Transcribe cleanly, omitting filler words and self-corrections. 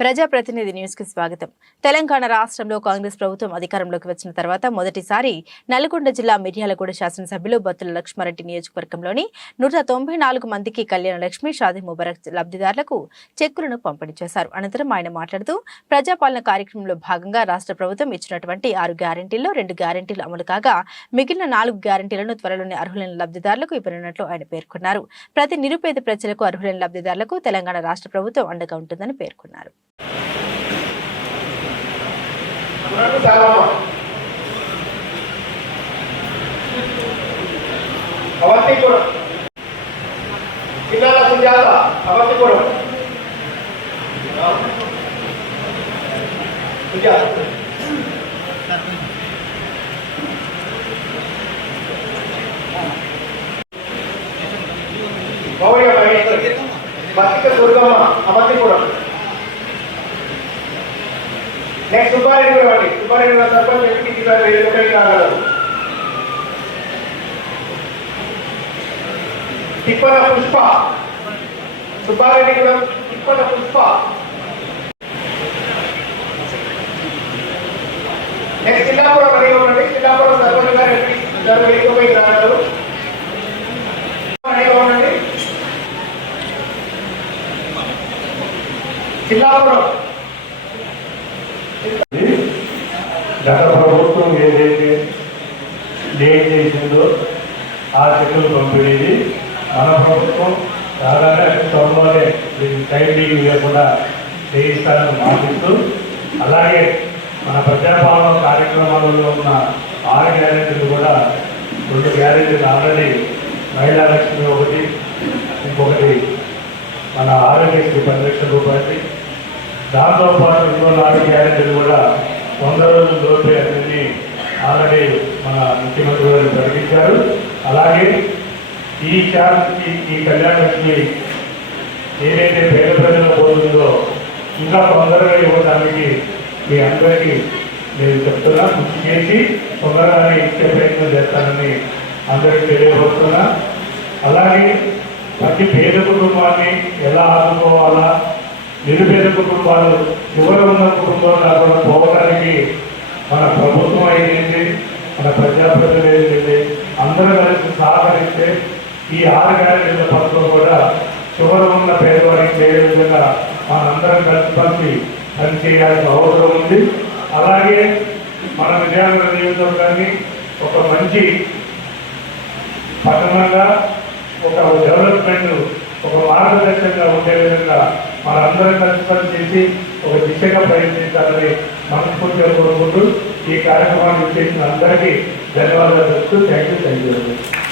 ప్రజాప్రతినిధి న్యూస్ కి స్వాగతం. తెలంగాణ రాష్ట్రంలో కాంగ్రెస్ ప్రభుత్వం అధికారంలోకి వచ్చిన తర్వాత మొదటిసారి నల్గొండ జిల్లా మిర్యాలగూడ శాసనసభ్యులు బత్తుల లక్ష్మారెడ్డి నియోజకవర్గంలోని 194 మందికి కళ్యాణ లక్ష్మి షాదీ ముబారక్ లబ్ధిదారులకు చెక్కులను పంపిణీ చేశారు. అనంతరం ఆయన మాట్లాడుతూ ప్రజాపాలన కార్యక్రమంలో భాగంగా రాష్ట్ర ప్రభుత్వం ఇచ్చినటువంటి 6 గ్యారెంటీల్లో 2 గ్యారెంటీలు అమలు కాగా మిగిలిన 4 గ్యారెంటీలను త్వరలోనే అర్హులైన లబ్ధిదారులకు ఇవ్వనున్నట్లు ఆయన పేర్కొన్నారు. ప్రతి నిరుపేద ప్రజలకు అర్హులైన లబ్ధిదారులకు తెలంగాణ రాష్ట్ర ప్రభుత్వం అండగా ఉంటుందని పేర్కొన్నారు. నెక్స్ట్ సుబ్బారెడ్డి సర్పంచ్ ఎంపీకి రాగలరు. తిప్పల పుష్ప సుబ్బారెడ్డి కూడా తిప్పల పుష్ప. నెక్స్ట్ జిల్లాపురం రెడీగా ఉండండి. జిల్లాపురం సర్పంచ్ గారు ఎంపీ వేదికపైకి రాగలరు. రెడీగా ఉండండి. జిల్లాపురం గత ప్రభుత్వం ఏదైతే ఏం చేసిందో ఆ చెక్కులు పంపిణీది మన ప్రభుత్వం దాదాపు త్వరలోనే టైంలీ లేకుండా చేయిస్తారని మాటిస్తూ, అలాగే మన ప్రజాపాలన కార్యక్రమాలలో ఉన్న 6 గ్యారెంటీలు కూడా 2 గ్యారెంటీలు ఆల్రెడీ మహిళా లక్ష్మి ఒకటి, ఇంకొకటి మన ఆరోగ్యశ్రీ 10 లక్షల రూపాయలు, దాంతోపాటు ఇంకో 4 గ్యారెంటీలు కూడా 100 రోజుల లోపే అన్ని ఆల్రెడీ మన ముఖ్యమంత్రి గారు ప్రకటించారు. అలాగే ఈ కళ్యాణ లక్ష్మి ఏదైతే పేద ప్రజలు పోతుందో ఇంకా తొందరగా ఇవ్వడానికి మీ అందరికీ నేను చెప్తున్నా, కృషి చేసి తొందరగానే ఇచ్చే ప్రయత్నం చేస్తానని అందరికీ తెలియబోతున్నా. అలాగే ప్రతి పేద కుటుంబాన్ని ఎలా ఆదుకోవాలా, నిరుపేద కుటుంబాలు చివర ఉన్న కుటుంబాలు కాకుండా పోవడానికి మన ప్రభుత్వం అయింది, మన ప్రజాప్రతినిధులు అందరూ కలిసి సహకరిస్తే ఈ 6 గ్యారెంటీల పథకం కూడా చివర ఉన్న పేదవారికి చేరే విధంగా మనందరం కలిసి పనిచేయాల్సిన అవసరం ఉంది. అలాగే మన విజయనగరం నియోజకవర్గాన్ని ఒక మంచి పట్టణంగా, ఒక డెవలప్మెంట్, ఒక మార్గదర్శకంగా ఉండే విధంగా మనందరం కలిసి పనిచేసి ఒక దిశగా ప్రయత్నించాలని మనస్ఫూర్తిగా కోరుకుంటూ ఈ కార్యక్రమాన్ని చేసిన అందరికీ ధన్యవాదాలు చెప్తూ థ్యాంక్ యూ.